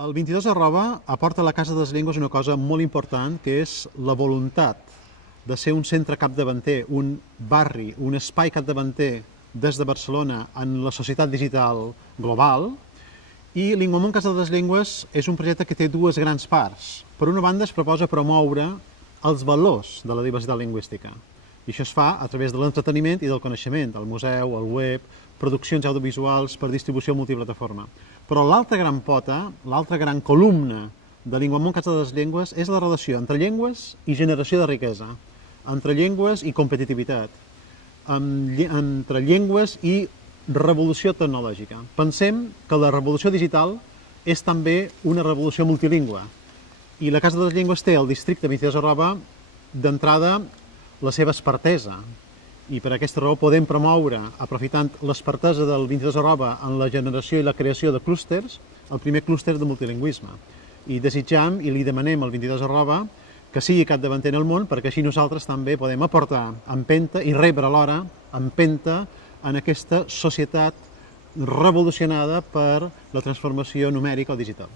El 22 aporta a la Casa de les Llengües una cosa molt important, que és la voluntat de ser un centre capdavanter, un barri, un espai capdavanter des de Barcelona en la societat digital global. I Linguamunt Casa de les Llengües és un projecte que té dues grans parts. Per una banda, es proposa promoure els valors de la diversitat lingüística. I això es fa a través de l'entreteniment i del coneixement, el museu, el web, produccions audiovisuals per distribució multiplataforma. Però l'altra gran pota, l'altra gran columna de Linguamunt Casa de les Llengües és la relació entre llengües i generació de riquesa, entre llengües i competitivitat, entre llengües i revolució tecnològica. Pensem que la revolució digital és també una revolució multilingüe i la Casa de les Llengües té al districte 22 d'entrada la seva expertesa i per aquesta raó podem promoure, aprofitant l'expertesa del 22 en la generació i la creació de clústers, el primer clúster de multilingüisme. I desitjam i li demanem al 22 que sigui capdavanter en el món perquè així nosaltres també podem aportar empenta i rebre alhora empenta en aquesta societat revolucionada per la transformació numèrica o digital.